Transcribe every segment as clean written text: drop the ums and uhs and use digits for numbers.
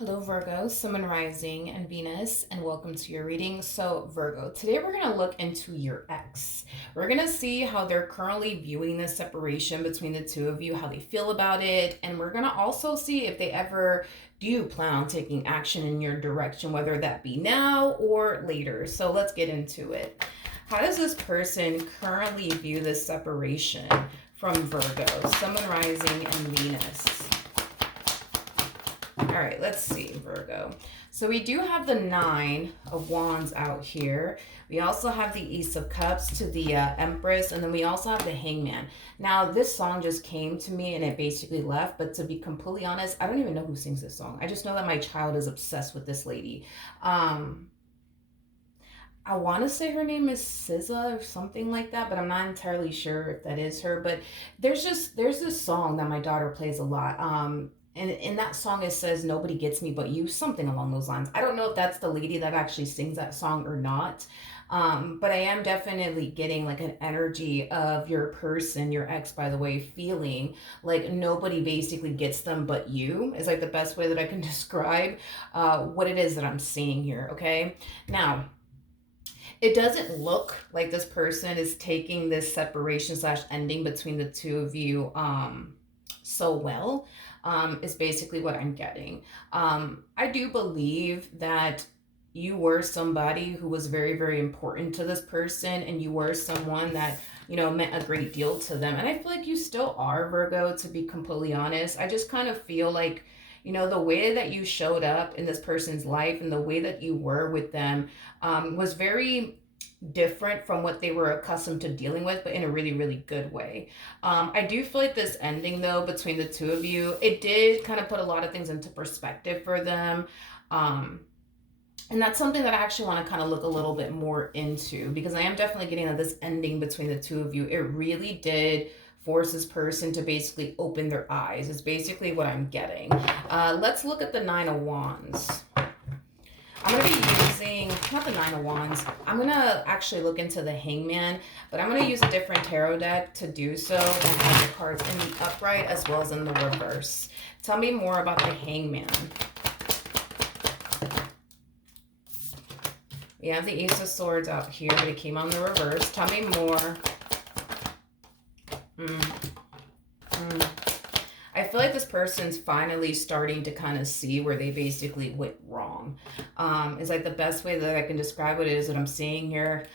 Hello, Virgo, Sun, and Rising, and Venus, and welcome to your reading. So, Virgo, today we're going to look into your ex. We're going to see how they're currently viewing this separation between the two of you, how they feel about it, and we're going to also see if they ever do plan on taking action in your direction, whether that be now or later. So, let's get into it. How does this person currently view this separation from Virgo, Sun, Rising, and Venus? All right, let's see, Virgo. So we do have the Nine of Wands out here. We also have the Ace of Cups to the Empress, and then we also have the Hangman. Now, this song just came to me and it basically left, but to be completely honest, I don't even know who sings this song. I just know that my child is obsessed with this lady. I want to say her name is SZA or something like that, but I'm not entirely sure if that is her. But there's this song that my daughter plays a lot. And in that song it says nobody gets me but you, something along those lines. I don't know if that's the lady that actually sings that song or not. But I am definitely getting like an energy of your person, your ex, by the way, feeling like nobody basically gets them but you, is like the best way that I can describe what it is that I'm seeing here. Okay. Now, it doesn't look like this person is taking this separation slash ending between the two of you so well, is basically what I'm getting. I do believe that you were somebody who was very, very important to this person, and you were someone that, meant a great deal to them. And I feel like you still are, Virgo, to be completely honest. I just kind of feel like, the way that you showed up in this person's life and the way that you were with them was very different from what they were accustomed to dealing with, but in a really, really good way. I do feel like this ending, though, between the two of you, it did kind of put a lot of things into perspective for them. Um, and that's something that I actually want to kind of look a little bit more into, because I am definitely getting that this ending between the two of you, it really did force this person to basically open their eyes, is basically what I'm getting. Let's look at the Nine of Wands. I'm going to be using, not the Nine of Wands, I'm going to actually look into the Hangman, but I'm going to use a different tarot deck to do so that has the cards in the upright as well as in the reverse. Tell me more about the Hangman. We have the Ace of Swords out here, but it came on the reverse. Tell me more. I feel like this person's finally starting to kind of see where they basically went wrong. Is like the best way that I can describe what it is that I'm seeing here.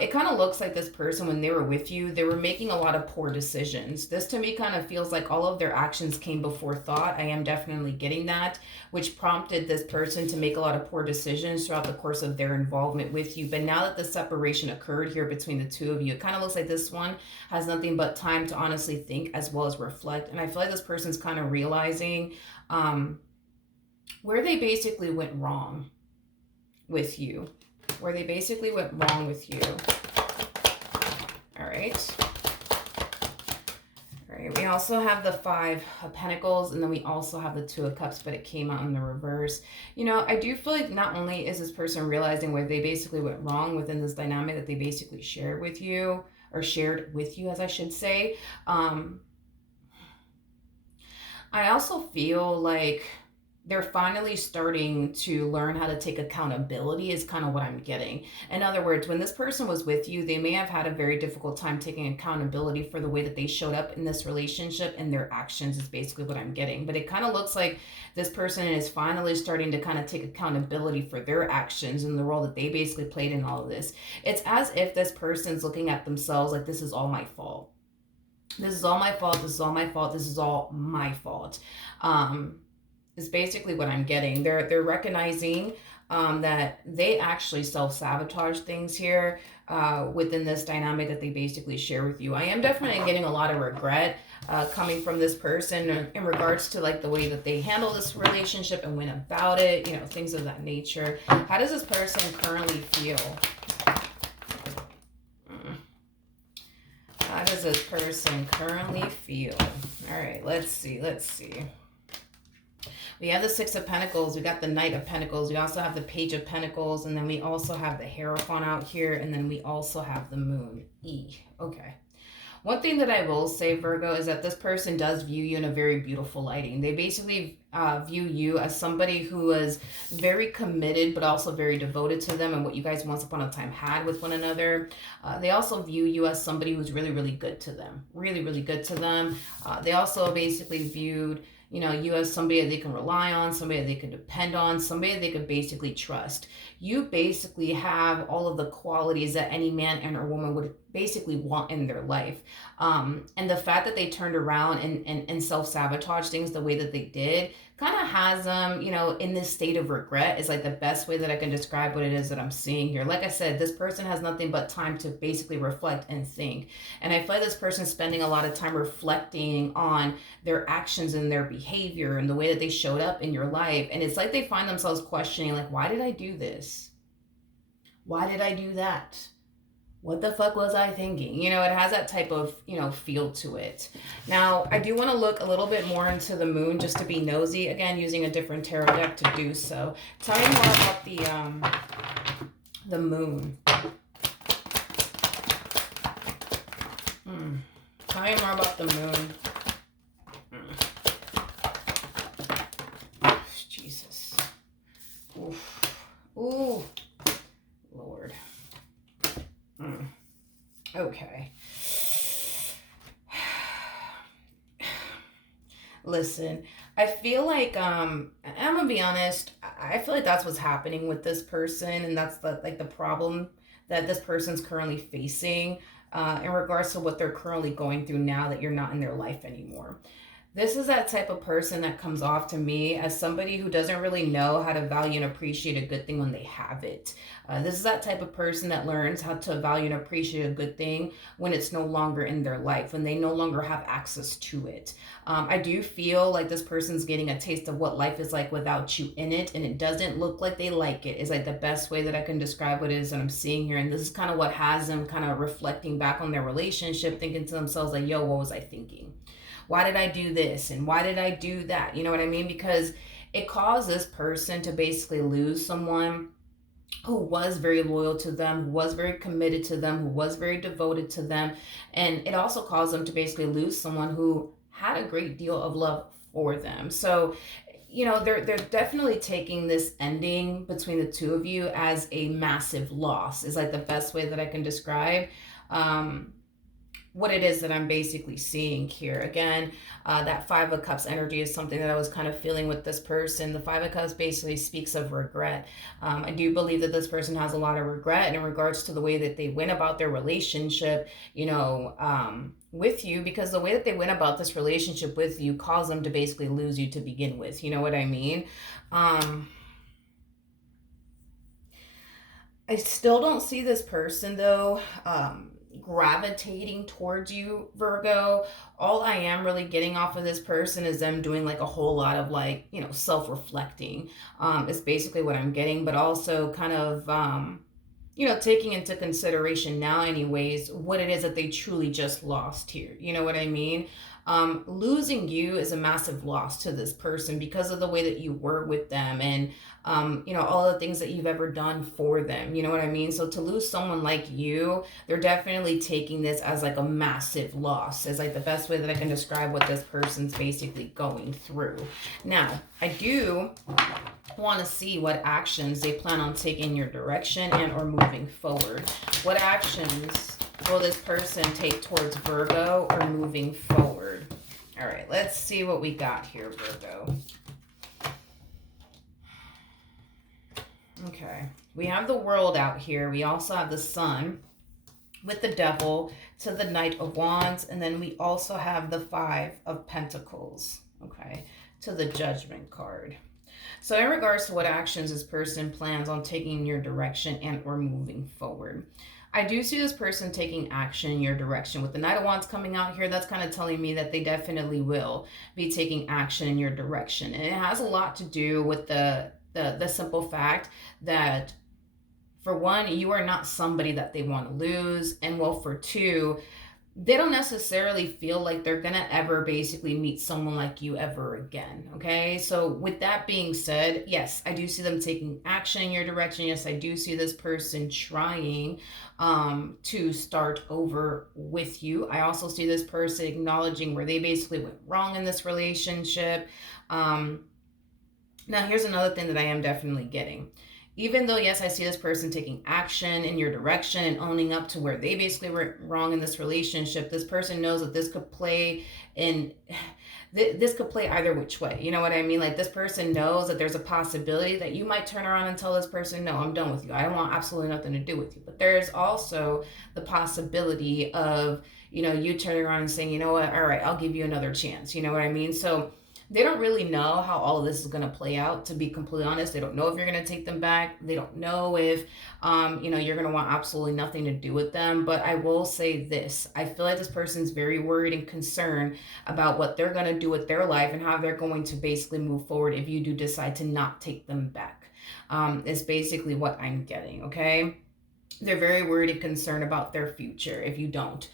It kind of looks like this person, when they were with you, they were making a lot of poor decisions. This to me kind of feels like all of their actions came before thought. I am definitely getting that, which prompted this person to make a lot of poor decisions throughout the course of their involvement with you. But now that the separation occurred here between the two of you, it kind of looks like this one has nothing but time to honestly think as well as reflect. And I feel like this person's kind of realizing where they basically went wrong with you. Where they basically went wrong with you. All right. All right. We also have the Five of Pentacles, and then we also have the Two of Cups, but it came out in the reverse. I do feel like not only is this person realizing where they basically went wrong within this dynamic that they basically shared with you, or shared with you, as I should say. I also feel like they're finally starting to learn how to take accountability, is kind of what I'm getting. In other words, when this person was with you, they may have had a very difficult time taking accountability for the way that they showed up in this relationship, and their actions is basically what I'm getting. But it kind of looks like this person is finally starting to kind of take accountability for their actions and the role that they basically played in all of this. It's as if this person's looking at themselves like, this is all my fault. This is all my fault. This is all my fault. This is all my fault. Is basically what I'm getting. They're recognizing that they actually self-sabotage things here within this dynamic that they basically share with you. I am definitely getting a lot of regret coming from this person in regards to like the way that they handle this relationship and went about it, things of that nature. How does this person currently feel? How does this person currently feel? All right, let's see. We have the Six of Pentacles. We got the Knight of Pentacles. We also have the Page of Pentacles. And then we also have the Hierophant out here. And then we also have the Moon. Okay. One thing that I will say, Virgo, is that this person does view you in a very beautiful lighting. They basically view you as somebody who is very committed, but also very devoted to them and what you guys once upon a time had with one another. They also view you as somebody who's really, really good to them. Really, really good to them. They also basically viewed you as somebody that they can rely on, somebody that they can depend on, somebody that they could basically trust. You basically have all of the qualities that any man and or woman would basically want in their life. And the fact that they turned around and self-sabotage things the way that they did kind of has them, in this state of regret is like the best way that I can describe what it is that I'm seeing here. Like I said, this person has nothing but time to basically reflect and think. And I feel like this person is spending a lot of time reflecting on their actions and their behavior and the way that they showed up in your life. And it's like they find themselves questioning, like, why did I do this? Why did I do that? What the fuck was I thinking? It has that type of, feel to it. Now, I do want to look a little bit more into the moon just to be nosy. Again, using a different tarot deck to do so. Tell me more about the moon. Tell me more about the moon. Jesus. Oof. Ooh. Lord. Okay. Listen, I feel like I'm gonna be honest, I feel like that's what's happening with this person, and that's the problem that this person's currently facing in regards to what they're currently going through now that you're not in their life anymore. This is that type of person that comes off to me as somebody who doesn't really know how to value and appreciate a good thing when they have it. This is that type of person that learns how to value and appreciate a good thing when it's no longer in their life, when they no longer have access to it. I do feel like this person's getting a taste of what life is like without you in it, and it doesn't look like they like it, is like the best way that I can describe what it is that I'm seeing here. And this is kind of what has them kind of reflecting back on their relationship, thinking to themselves like, yo, what was I thinking? Why did I do this? And why did I do that? You know what I mean? Because it caused this person to basically lose someone who was very loyal to them, who was very committed to them, who was very devoted to them. And it also caused them to basically lose someone who had a great deal of love for them. So, they're definitely taking this ending between the two of you as a massive loss, is like the best way that I can describe what it is that I'm basically seeing here. Again, that Five of Cups energy is something that I was kind of feeling with this person. The Five of Cups basically speaks of regret. I do believe that this person has a lot of regret in regards to the way that they went about their relationship, with you, because the way that they went about this relationship with you caused them to basically lose you to begin with. You know what I mean? I still don't see this person though gravitating towards you, Virgo. All I am really getting off of this person is them doing like a whole lot of like, self-reflecting. Is basically what I'm getting, but also kind of taking into consideration now anyways what it is that they truly just lost here. You know what I mean? Losing you is a massive loss to this person because of the way that you were with them and all the things that you've ever done for them. You know what I mean? So to lose someone like you, they're definitely taking this as like a massive loss, as like the best way that I can describe what this person's basically going through. Now, I do want to see what actions they plan on taking your direction and or moving forward. What actions will this person take towards Virgo or moving forward? All right, let's see what we got here, Virgo. Okay, we have the World out here. We also have the Sun with the Devil to the Knight of Wands, and then we also have the Five of Pentacles, okay, to the Judgment card. So in regards to what actions this person plans on taking in your direction and or moving forward, I do see this person taking action in your direction. With the Knight of Wands coming out here, that's kind of telling me that they definitely will be taking action in your direction. And it has a lot to do with the simple fact that, for one, you are not somebody that they want to lose. And well, for two, they don't necessarily feel like they're gonna ever basically meet someone like you ever again. Okay, so with that being said, yes, I do see them taking action in your direction. Yes, I do see this person trying to start over with you. I also see this person acknowledging where they basically went wrong in this relationship. um, Now, here's another thing that I am definitely getting. Even though, yes, I see this person taking action in your direction and owning up to where they basically were wrong in this relationship, this person knows that this could play in. This could play either which way. You know what I mean? Like, this person knows that there's a possibility that you might turn around and tell this person, no, I'm done with you. I don't want absolutely nothing to do with you. But there's also the possibility of, you turning around and saying, you know what, all right, I'll give you another chance. You know what I mean? So they don't really know how all of this is going to play out, to be completely honest. They don't know if you're going to take them back. They don't know if you're going to want absolutely nothing to do with them. But I will say this: I feel like this person's very worried and concerned about what they're going to do with their life and how they're going to basically move forward if you do decide to not take them back. Is basically what I'm getting. Okay, they're very worried and concerned about their future if you don't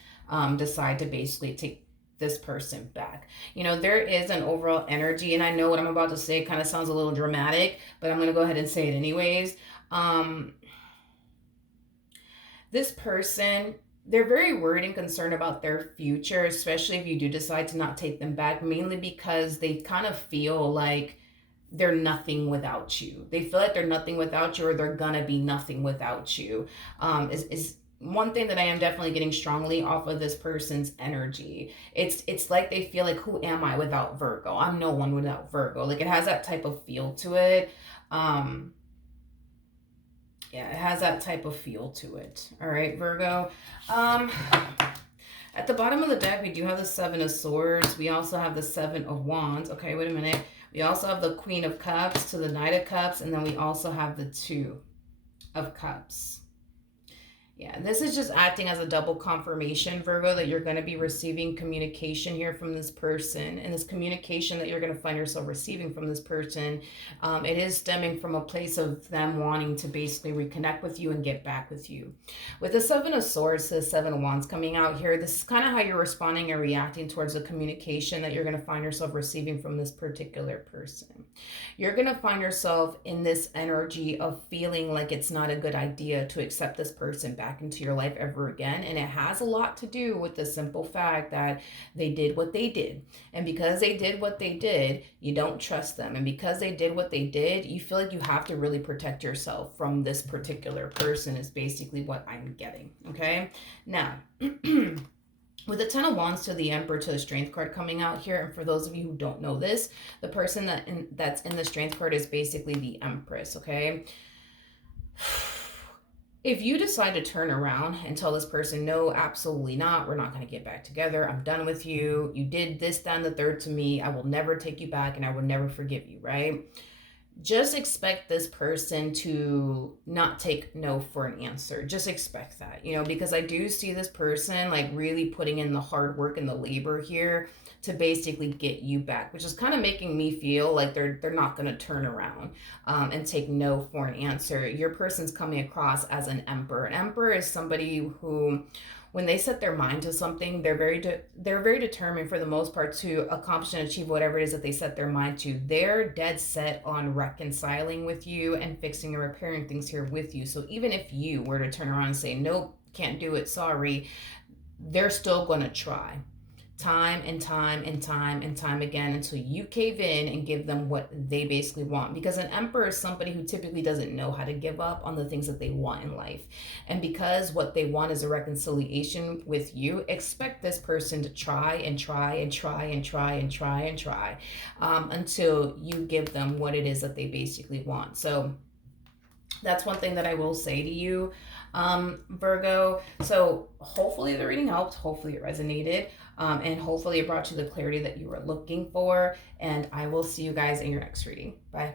decide to basically take this person back. There is an overall energy, and I know what I'm about to say kind of sounds a little dramatic, but I'm going to go ahead and say it anyways. This person, they're very worried and concerned about their future, especially if you do decide to not take them back, mainly because they kind of feel like they're nothing without you. They feel like they're nothing without you, or they're gonna be nothing without you. Is one thing that I am definitely getting strongly off of this person's energy. It's like they feel like, who am I without Virgo? I'm no one without Virgo. Like, it has that type of feel to it. Yeah, it has that type of feel to it. All right, Virgo. At the bottom of the deck, we do have the Seven of Swords. We also have the Seven of Wands. Okay, wait a minute. We also have the Queen of Cups to the Knight of Cups, and then we also have the Two of Cups. Yeah, this is just acting as a double confirmation, Virgo, that you're going to be receiving communication here from this person. And this communication that you're going to find yourself receiving from this person, it is stemming from a place of them wanting to basically reconnect with you and get back with you. With the Seven of Swords to the Seven of Wands coming out here, this is kind of how you're responding and reacting towards the communication that you're going to find yourself receiving from this particular person. You're going to find yourself in this energy of feeling like it's not a good idea to accept this person back into your life ever again. And it has a lot to do with the simple fact that they did what they did. And because they did what they did, you don't trust them. And because they did what they did, you feel like you have to really protect yourself from this particular person, is basically what I'm getting. Okay? Now, with the Ten of Wands to the Emperor to the Strength card coming out here, and for those of you who don't know this, the person that's in the Strength card is basically the Empress, okay? If you decide to turn around and tell this person, no, absolutely not, we're not going to get back together, I'm done with you, you did this, that, and the third to me, I will never take you back, and I will never forgive you, right? Just expect this person to not take no for an answer. Just expect that, because I do see this person like really putting in the hard work and the labor here to basically get you back, which is kind of making me feel like they're not going to turn around and take no for an answer. Your person's coming across as an emperor. An emperor is somebody who, when they set their mind to something, they're very determined for the most part to accomplish and achieve whatever it is that they set their mind to. They're dead set on reconciling with you and fixing and repairing things here with you. So even if you were to turn around and say, nope, can't do it, sorry, they're still going to try. Time and time and time and time again until you cave in and give them what they basically want. Because an emperor is somebody who typically doesn't know how to give up on the things that they want in life. And because what they want is a reconciliation with you, expect this person to try and try and try and try and try and try until you give them what it is that they basically want. So that's one thing that I will say to you, Virgo. So hopefully the reading helped. Hopefully it resonated. And hopefully it brought you the clarity that you were looking for. And I will see you guys in your next reading. Bye.